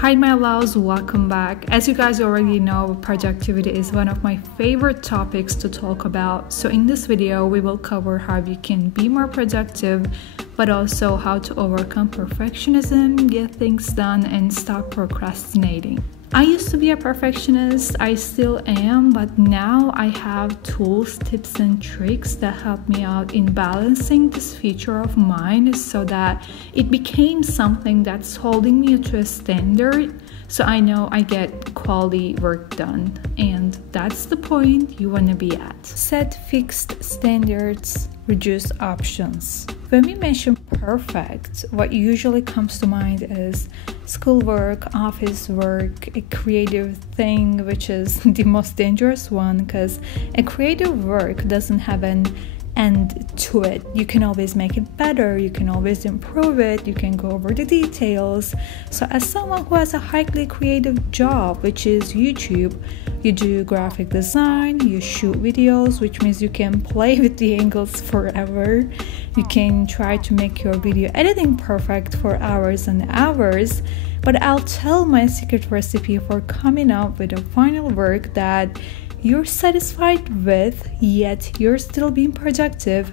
Hi my loves, welcome back. As you guys already know, productivity is one of my favorite topics to talk about. So in this video, we will cover how you can be more productive, but also how to overcome perfectionism, get things done, and stop procrastinating. I used to be a perfectionist, I still am, but now I have tools, tips, and tricks that help me out in balancing this feature of mine so that it became something that's holding me to a standard so I know I get quality work done. And that's the point you want to be at. Set fixed standards, reduce options. When we mention perfect, what usually comes to mind is schoolwork, office work, a creative thing, which is the most dangerous one because a creative work doesn't have an end to it. You can always make it better, you can always improve it, you can go over the details. So as someone who has a highly creative job, which is YouTube, you do graphic design, you shoot videos, which means you can play with the angles forever. You can try to make your video editing perfect for hours and hours. But I'll tell my secret recipe for coming up with a final work that you're satisfied with, yet you're still being productive.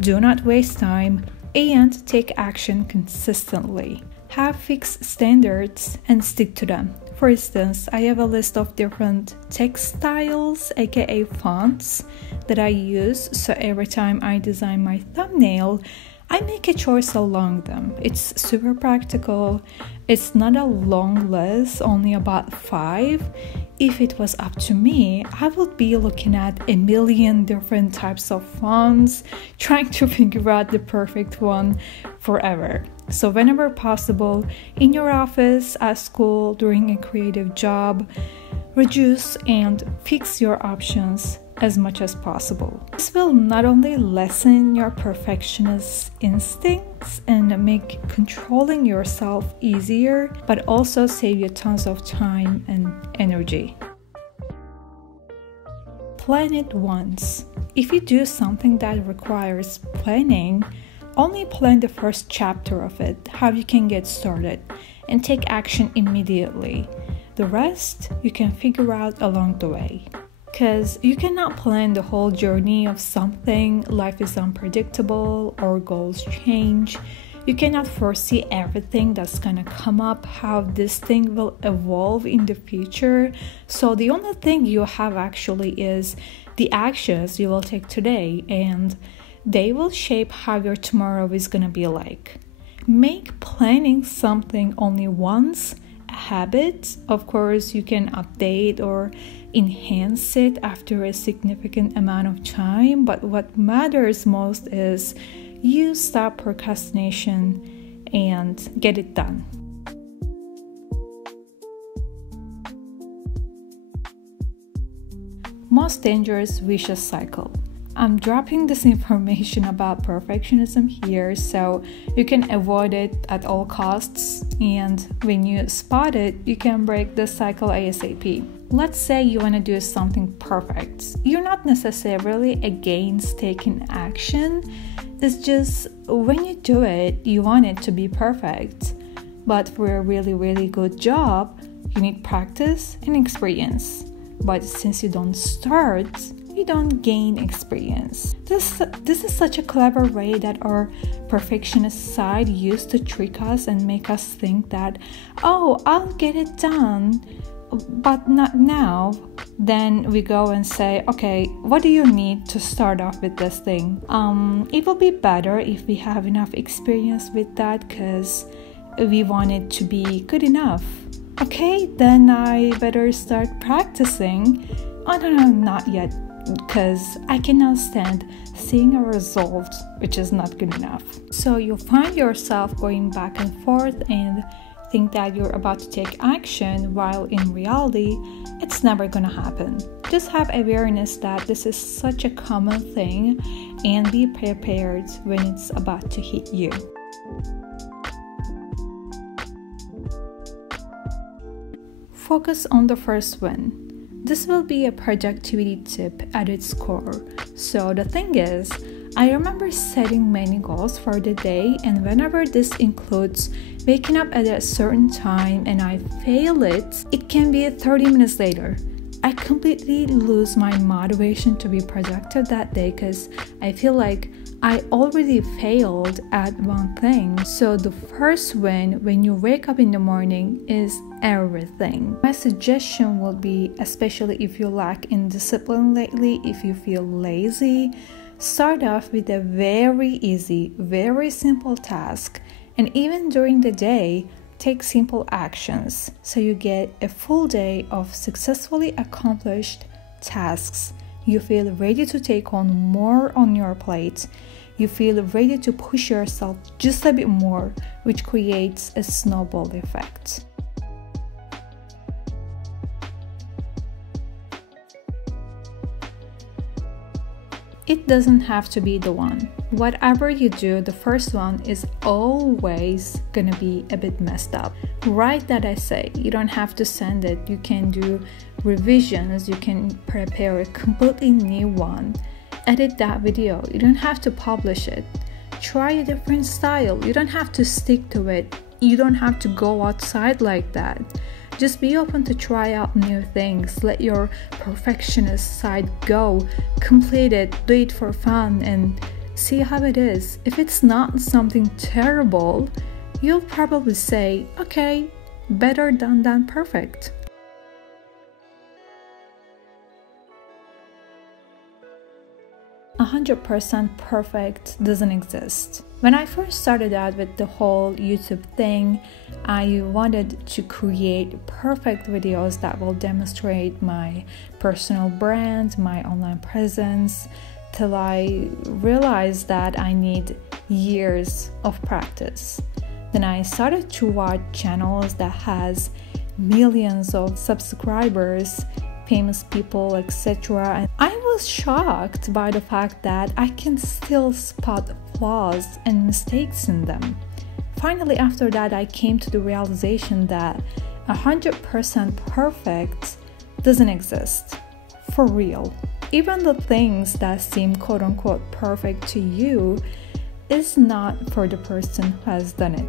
Do not waste time and take action consistently. Have fixed standards and stick to them. For instance, I have a list of different text styles, aka fonts, that I use, so every time I design my thumbnail, I make a choice along them. It's super practical. It's not a long list, only about 5. If it was up to me, I would be looking at a million different types of fonts, trying to figure out the perfect one forever. So whenever possible, in your office, at school, during a creative job, reduce and fix your options as much as possible. This will not only lessen your perfectionist instincts and make controlling yourself easier, but also save you tons of time and energy. Plan it once. If you do something that requires planning, only plan the first chapter of it, how you can get started, and take action immediately. The rest you can figure out along the way. Because you cannot plan the whole journey of something. Life is unpredictable or goals change. You cannot foresee everything that's gonna come up, how this thing will evolve in the future. So the only thing you have actually is the actions you will take today, and they will shape how your tomorrow is gonna be like. Make planning something only once a habit. Of course, you can update or enhance it after a significant amount of time, but what matters most is you stop procrastination and get it done. Most dangerous vicious cycle. I'm dropping this information about perfectionism here so you can avoid it at all costs, and when you spot it, you can break the cycle ASAP. Let's say you want to do something perfect. You're not necessarily against taking action. It's just when you do it, you want it to be perfect. But for a really, really good job, you need practice and experience. But since you don't start, you don't gain experience. This is such a clever way that our perfectionist side used to trick us and make us think that, oh, I'll get it done, but not now. Then we go and say, okay, what do you need to start off with this thing? It will be better if we have enough experience with that because we want it to be good enough. Okay, then I better start practicing. Oh no, not yet, because I cannot stand seeing a result which is not good enough. So you'll find yourself going back and forth and think that you're about to take action, while in reality, it's never gonna happen. Just have awareness that this is such a common thing and be prepared when it's about to hit you. Focus on the first one. This will be a productivity tip at its core. So the thing is, I remember setting many goals for the day, and whenever this includes waking up at a certain time and I fail it can be 30 minutes later. I completely lose my motivation to be productive that day because I feel like I already failed at one thing. So the first win when you wake up in the morning is everything. My suggestion would be, especially if you lack in discipline lately, if you feel lazy, start off with a very easy, very simple task, and even during the day, take simple actions so you get a full day of successfully accomplished tasks. You feel ready to take on more on your plate. You feel ready to push yourself just a bit more, which creates a snowball effect. It doesn't have to be the one. Whatever you do, the first one is always gonna be a bit messed up. Right that I say, you don't have to send it. You can do revisions, you can prepare a completely new one. Edit that video, you don't have to publish it. Try a different style, you don't have to stick to it. You don't have to go outside like that. Just be open to try out new things. Let your perfectionist side go. Complete it, do it for fun, and see how it is. If it's not something terrible, you'll probably say, okay, better done than perfect. "100% perfect doesn't exist." When I first started out with the whole YouTube thing, I wanted to create perfect videos that will demonstrate my personal brand, my online presence, till I realized that I need years of practice. Then I started to watch channels that has millions of subscribers, famous people, etc. And I was shocked by the fact that I can still spot flaws and mistakes in them. Finally, after that, I came to the realization that 100% perfect doesn't exist. For real. Even the things that seem quote-unquote perfect to you is not for the person who has done it.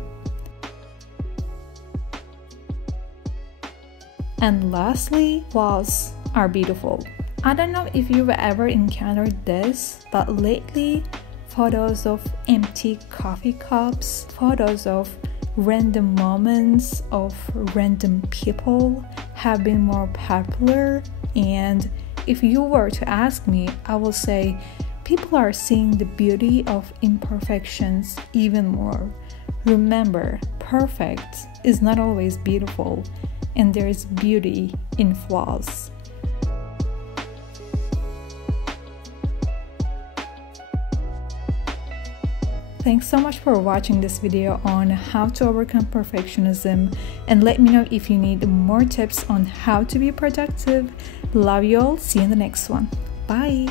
And lastly, flaws are beautiful. I don't know if you've ever encountered this, but lately, photos of empty coffee cups, photos of random moments of random people have been more popular. And if you were to ask me, I will say people are seeing the beauty of imperfections even more. Remember, perfect is not always beautiful, and there is beauty in flaws. Thanks so much for watching this video on how to overcome perfectionism, and let me know if you need more tips on how to be productive. Love you all. See you in the next one. Bye.